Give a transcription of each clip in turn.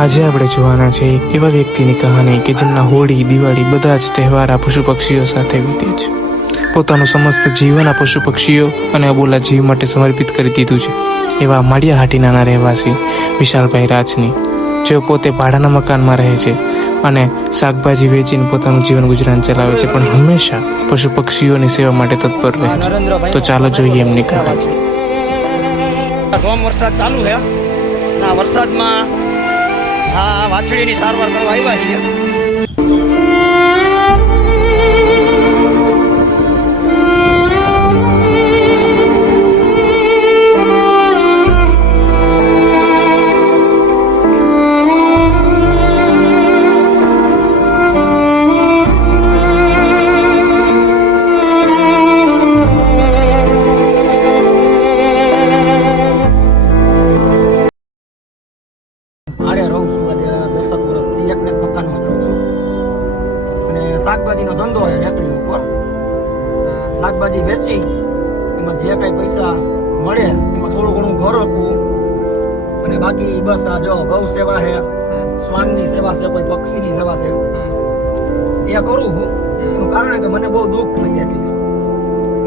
આજે આપણે જોવાના છે એવા વ્યક્તિની કહાની કે જેમના હોળી દિવાળી બધા જ તહેવાર આ પશુ પક્ષીઓ સાથે વીતે છે. પોતાનું સમસ્ત જીવન આ પશુ પક્ષીઓ અને અબોલા જીવ માટે સમર્પિત કરી દીધું છે. એવા માળિયા હાટીનાના રહેવાસી વિશાલભાઈ રાજની, જેઓ પોતે ભાડાના મકાનમાં રહે છે અને શાકભાજી વેચીને પોતાનું જીવન ગુજરાન ચલાવે છે, પણ હંમેશા પશુ પક્ષીઓની સેવા માટે તત્પર રહે છે. તો ચાલો જોઈએ એમની કહાની. વરસાદ ચાલુ છે. આ વરસાદમાં આ વાછડીની સારવાર કરવા આવ્યા છીએ. શાકભાજીનો ધંધો છે રેકડી ઉપર. શાકભાજી વેચી એમાં જે કઈ પૈસા મળે એમાં થોડું ઘણું ઘર રાખવું અને બાકી બસ આ જો ગૌ સેવા છે, શ્વાનની સેવા છે, કોઈ પક્ષીની સેવા છે એ કરું છું. એનું કારણ કે મને બહુ દુઃખ થાય એટલે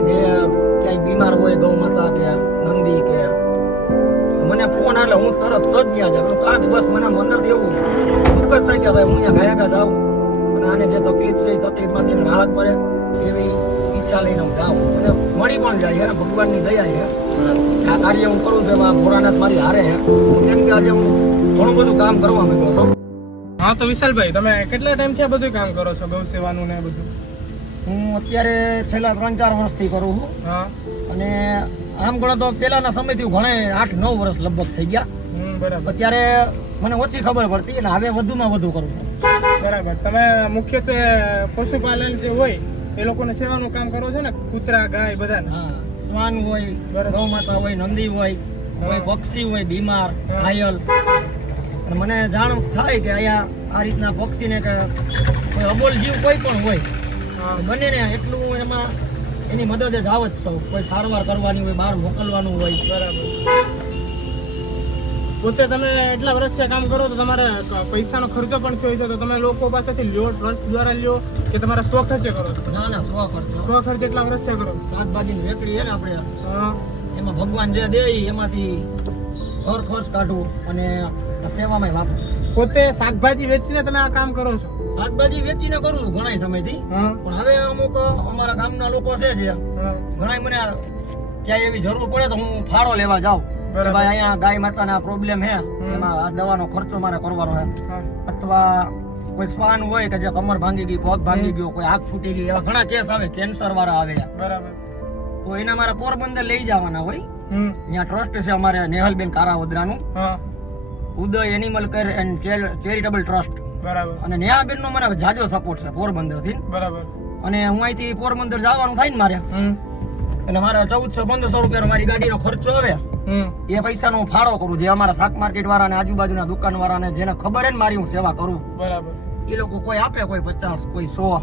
જે ક્યાંય બીમાર હોય ગૌ માતા કે નંદી કે મને ફોન એટલે હું તરત જ ત્યાં જાઉં. કારણ કે બસ મને અંદરથી એવું દુઃખ જ થાય કે ભાઈ હું ત્યાં ગયા જાઉં અને આને જે તકલીફ છે એ તકલીફમાંથી એને રાહત મળે એવી ઈચ્છા લઈને હું જાઉં અને મળી પણ જાય છે. ભગવાનની દયા છે આ કાર્ય હું કરું છું. એમાં ભોળાનાથ મારી હારે છે. કેમ કે આજે હું ઘણું બધું કામ કરવા માંગ્યો હતો. હા, તો વિશાલભાઈ, તમે કેટલા ટાઈમથી આ બધું કામ કરો છો, ગૌ સેવાનું ને બધું? હું અત્યારે છેલ્લા 3-4 વર્ષથી કરું છું. હા, અને આમ ગણો તો પેલાના સમયથી ઘણા 8-9 વર્ષ લગભગ થઈ ગયા. બરાબર. અત્યારે મને ઓછી ખબર પડતી અને હવે વધુમાં વધુ કરું છું. બરાબર. તમે મુખ્યત્વે પશુપાલન જે હોય એ લોકોને સેવાનું કામ કરો છો ને? કૂતરા, ગાય બધાને? હા, શ્વાન હોય, ગૌ માતા હોય, નંદી હોય, કોઈ પક્ષી હોય બીમાર, ઘાયલ. અને મને જાણ થાય કે અહીંયા આ રીતના પક્ષીને કે કોઈ અબોલ જીવ કોઈ પણ હોય બને ને એટલું એમાં એની મદદ જ આવત સૌ. કોઈ સારવાર કરવાની હોય, બહાર મોકલવાનું હોય. બરાબર. પોતે તમે એટલા વર્ષથી કામ કરો તો તમારે પૈસાનો ખર્ચો પણ થયો છે, તો તમે લોકો પાસેથી લ્યો, ટ્રસ્ટ દ્વારા લ્યો કે તમારા સ્વ ખર્ચે કરો? ના, સ્વ ખર્ચે. સ્વ ખર્ચે એટલા વર્ષથી કરો? શાકભાજીની વેકડી છે ને આપણે, એમાં ભગવાન જે દે એમાંથી ઘર ખર્ચ કાઢવું અને સેવામાં વાપરું. પોતે શાકભાજી વેચીને તમે આ કામ કરો છો? શાકભાજી વેચીને કરું છું ઘણા સમયથી, પણ હવે અમુક અમારા ગામના લોકો છે જે ઘણા મને ક્યાંય એવી જરૂર પડે તો હું ફાળો લેવા જાઉં. ભાઈ અહીંયા ગાય માતાના પ્રોબ્લેમ છે, એમાં આ દવાનો ખર્ચો મારે કરવાનો છે. અથવા કોઈ શ્વાન હોય કે જે કમર ભાંગી ગઈ, પગ ભાંગી ગયો, કોઈ આંખ ફૂટી ગઈ, એવા ઘણા કેસ આવે, કેન્સર વાળા આવે. બરાબર. તો એના મારે પોરબંદર લઈ જવાના હોય. ત્યાં ટ્રસ્ટ છે અમારે નેહલબેન કારાવદરાનું, Uday animal care and charitable trust. બરાબર. અને નેહાબેન નો મારે જાજો સપોર્ટ છે પોરબંદર થી. બરાબર. અને હું અહીંથી પોરબંદર જવાનું થાય ને મારે, એટલે મારે 1400-1500 રૂપિયા મારી ગાડીનો ખર્ચો આવે. એ પૈસાનો હું ફાળો કરું, જે અમારા શાક માર્કેટ વાળા ને આજુબાજુના દુકાન વાળા ને જેને ખબર હે ને મારી હું સેવા કરું. બરાબર. એ લોકો કોઈ આપે, કોઈ 50, કોઈ 100.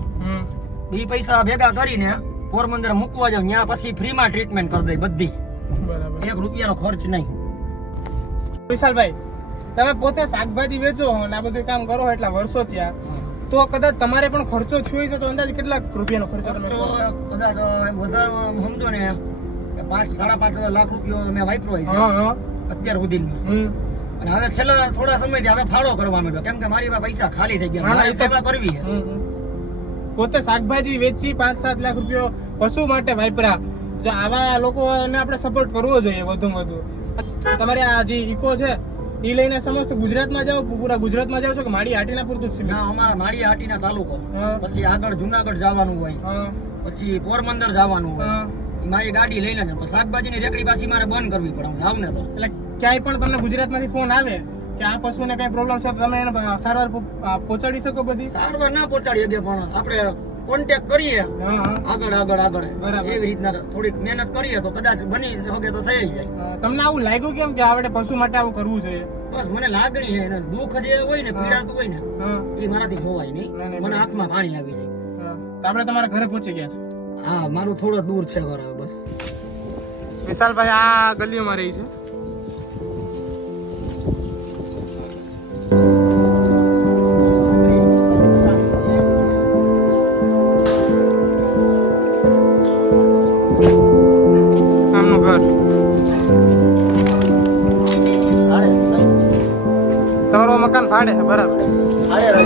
એ પૈસા ભેગા કરીને પોરબંદર મૂકવા જાવ, ત્યાં પછી ફ્રીમાં ટ્રીટમેન્ટ કરી દઈ બધી. બરાબર. 1 રૂપિયાનો ખર્ચ નહીં. વિશાલભાઈ, તમે પોતે શાકભાજી વેચો અને આ બધું કામ કરો એટલા વર્ષો થયા, તો કદાચ તમારે પણ ખર્ચો થયો છે, તો અંદાજે કેટલા રૂપિયાનો ખર્ચો તમે કરો? કદાચ વધારે સમજો ને 5-5.5 લાખ રૂપિયા મેં વાપરો છે અત્યાર સુધીમાં. અને હવે છેલ્લા થોડા સમયથી હવે ફાળો કરવા માંડ્યો, કેમ કે મારી પાસે પૈસા ખાલી થઈ ગયા, મારે સેવા કરવી છે. પોતે શાકભાજી વેચી 5-7 લાખ રૂપિયા પશુ માટે વાપરા. જો આવા લોકોને આપણે સપોર્ટ કરવો જોઈએ વધુમાં વધુ. તમારે આ જે ઇકો છે એ લઈને સમસ્ત ગુજરાતમાં જાઓ, પૂરા ગુજરાતમાં જાવ છો કે માળી હાટીના પૂરતું જ? ના, અમારા માળી હાટીના તાલુકો, પછી આગળ જુનાગઢ જવાનું હોય, પછી પોરબંદર જવાનું હોય. મારી ગાડી લઈને જ. શાકભાજીની રેકડી પાછી મારે બંધ કરવી પડે, હું જાવ ને તો. એટલે ક્યાંય પણ તમને ગુજરાતમાંથી ફોન આવે કે આ પશુને કઈ પ્રોબ્લેમ છે તો તમે એને સારવાર પહોંચાડી શકો? બધી સારવાર ના પહોંચાડી શકે, પણ આપણે કોન્ટેક્ટ કરીએ આગળ. એવી રીતના થોડીક મહેનત કરીએ તો કદાચ બની શકે તો થઈ જાય. તમને આવું લાગ્યું કેમ કે આપણે પશુ માટે આવું કરવું જોઈએ? બસ મને લાગણી છે, દુઃખ જે હોય ને, પીડાતું હોય ને, એ મારાથી જોવાય નહીં. મને આંખમાં પાણી આવી જાય. તો આપણે તમારા ઘરે પહોંચી ગયા છે? હા, મારું થોડો દૂર છે ઘર. બસ વિશાલભાઈ આ ગલીઓમાં રહી છે. તમારું મકાન ભાડે છે, બરાબર? હારે રહે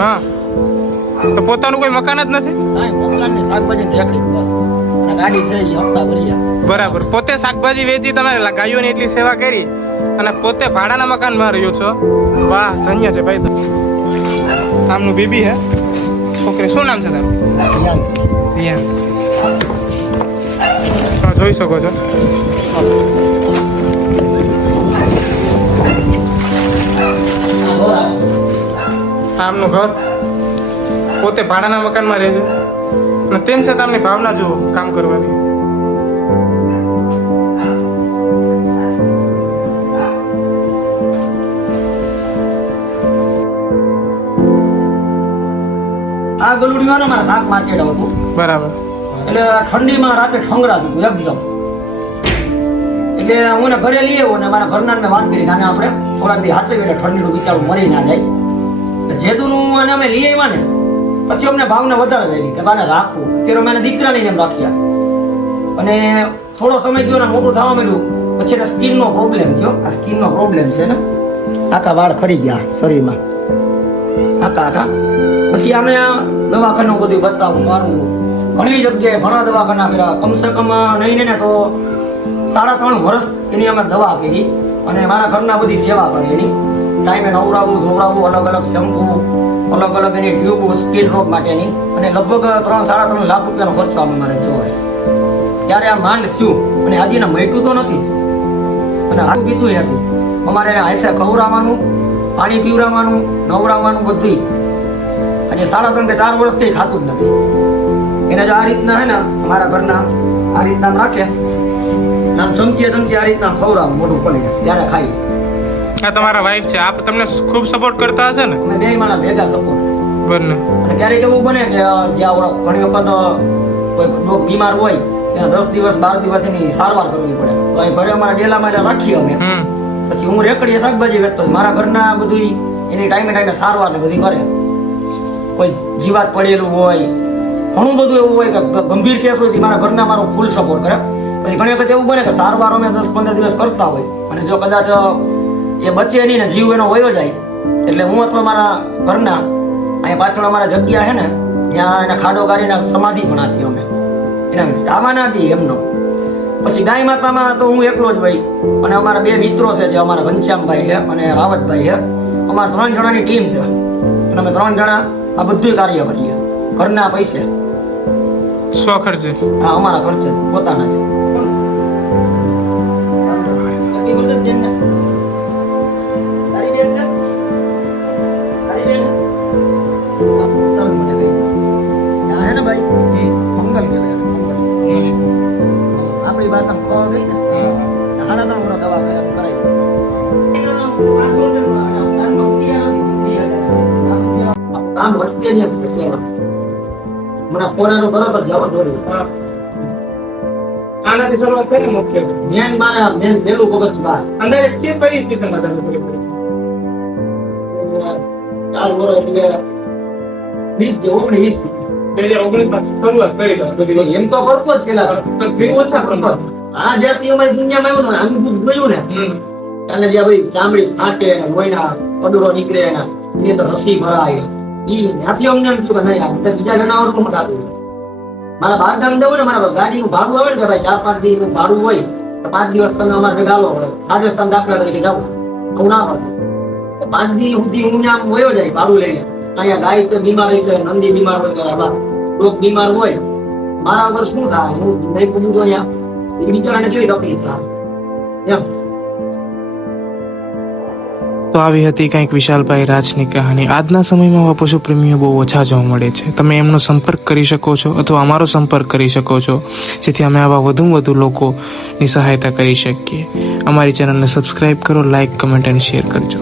હા, તો પોતાનું કોઈ મકાન જ નથી? મકાનની શાકભાજી રેકડી બસ, અને ગાડી છે એ હપ્તા ભર્યા. બરાબર. પોતે શાકભાજી વેચી તમે ગાયોની એટલી સેવા કરી અને પોતે ભાડાના મકાનમાં રહ્યો છો. વાહ, ધન્ય છે ભાઈ. તો આમનું બેબી હે, છોકરી. શું નામ છે તારું? રિયાન્સ. તમે જોઈ શકો છો. આમનું ઘર, પોતે ભાડાના મકાનમાં રહે છે અને તેમ છતાં આમની ભાવના જુઓ કામ કરવાની. આ ગલુડિયો ને મારા શાક માર્કેટ હતું. બરાબર. એટલે ઠંડીમાં રાતે ઠંગરાતું હતું એકદમ. એટલે હું ને ઘરે લઈ આવ્યો ને મારા ઘરના મેં વાત કરી કે આને આપણે થોડાક દી હાચવીએ એટલે ઠંડીનું બિચારું મરી ના જાય. જેદુનું અને અમે લઈ આવ્યા ને પછી અમને ભાવના વધારે થઈ કે બાને રાખવું. અત્યારે મેં દીકરાની જેમ રાખ્યા અને થોડો સમય ગયો ને મોટું થવા માંડ્યું પછી એને સ્કિનનો પ્રોબ્લેમ થયો. આ સ્કિનનો પ્રોબ્લેમ છે ને, આખા વાળ ખરી ગયા શરીરમાં, આખા. પછી અમે દવાખાનું બધું બતાવું કરવું, ઘણી જગ્યાએ ઘણા દવાખાના કર્યા. કમસે કમ નહીં ને તો 3.5 વર્ષ એની અમે દવા કરી અને મારા ઘરના બધી સેવા કરી એની. ટાઈમે નવરાવું ધોવરાવું, અલગ અલગ શેમ્પૂ, અલગ અલગ એની ટ્યુબ સ્કિન રોગ માટેની, અને લગભગ 3-3.5 લાખ રૂપિયાનો ખર્ચો અમે મારે જોયો. ત્યારે આ માંડ થયું અને આજે એને મટ્યું તો નથી જ અને હાથું પીતું નથી. અમારે એને હાથે ખવડાવવાનું, પાણી પીવડાવવાનું, નવડાવવાનું બધું. આજે 3.5 કે 4 વર્ષથી ખાતું જ નથી. એને જો આ રીતના હે ને અમારા ઘરના આ રીતના રાખે, આમ ચમચી આ રીતના ખવડાવું મોઢું ખોલીને ત્યારે ખાઈ. આ તમારા વાઈફ છે, આપ તમને ખૂબ સપોર્ટ કરતા હશે ને? અમે બે મારા ભેગા સપોર્ટ. બંને. અને ક્યારેક એવું બને કે જ્યાં ઘણી વખત કોઈ ડોગ બીમાર હોય ત્યાં 10 દિવસ 12 દિવસ એની સારવાર કરવી પડે તો અહીં ઘરે અમારા ડેલામાં એને રાખીએ અમે. પછી હું રેકડીએ શાકભાજી વેચતો મારા ઘરના બધું એની ટાઈમે સારવાર ને બધી કરે. કોઈ જીવાત પડેલું હોય, ઘણું બધું એવું હોય કે ગંભીર કેસ હોય મારા ઘરના મારો ફૂલ સપોર્ટ કરે. પછી ઘણી વખત એવું બને કે સારવાર અમે 10-15 દિવસ કરતા હોય અને જો કદાચ એ બચે નહીં ને જીવ એનો વયો જાય એટલે હું અથવા મારા ઘરના અહીંયા પાછળ અમારા જગ્યા છે ને ત્યાં એને ખાડો ગાડીને સમાધિ પણ આપી અમે એના આવા ના દી એમનો. પછી ગાય માતામાં તો હું એકલો જ હોય અને અમારા 2 મિત્રો છે જે અમારા ઘનશ્યામભાઈ છે અને રાવતભાઈ છે. અમારા 3 જણાની ટીમ છે અને અમે 3 જણા આ બધું કાર્ય કરીએ ઘરના પૈસે. સ્વ ખર્ચે? હા, અમારા ખર્ચે પોતાના છે. આપણી ભાષામાં ખો ગઈ ને 3.5 વર્ષ દવા કરાવી. આમ વટકે ને સેવા મને પોરાનો તરત જ જવા દોડી. આનાથી શરૂઆત કરી મુખ્ય મેન મારા મેન પેલું પગજ બાર અંદર કે કઈ સ્ટેશનમાં તમે કરી 4 વર્ષ એટલે 2019 માં શરૂઆત કરી. એમ તો કરતો જ પેલા ઓછા પ્રમાણ. આ જ્યાંથી અમારી દુનિયામાં આવ્યું ને અનુભૂત ગયું ને અને જ્યાં ભાઈ ચામડી ફાટે ને લોહીના પદુરો નીકળે ને એની અંદર રસી ભરાય ઈ ત્યાંથી અમને એમ થયું કે નહીં આ બીજા જનાવર નું થતું. મારા બહાર ગામ જવું ને મારા ગાડીનું ભાડું આવે ને કે ભાઈ 4-5 દિવસનું ભાડું હોય તો 5 દિવસ તમે અમારે ભેગા આવો પડે. રાજસ્થાન દાખલા તરીકે જાવ હું ના પડતું 5 દિવસ સુધી હું ત્યાં વયો જાય ભાડું લઈને. અહીંયા ગાય તો બીમાર હશે, નંદી બીમાર હોય કે ડોગ બીમાર હોય, મારા વગર શું થાય? હું નહીં પૂછું તો અહીંયા એ બિચારાને કેવી તકલીફ થાય એમ. તો આવી હતી કંઈક વિશાલભાઈ રાજની કહાની. આજના સમયમાં આવા પશુ પ્રેમીઓ બહુ ઓછા જોવા મળે છે. તમે એમનો સંપર્ક કરી શકો છો અથવા અમારો સંપર્ક કરી શકો છો જેથી અમે આવા વધુ લોકોની સહાયતા કરી શકીએ. અમારી ચેનલને સબસ્ક્રાઈબ કરો, લાઈક, કમેન્ટ અને શેર કરજો.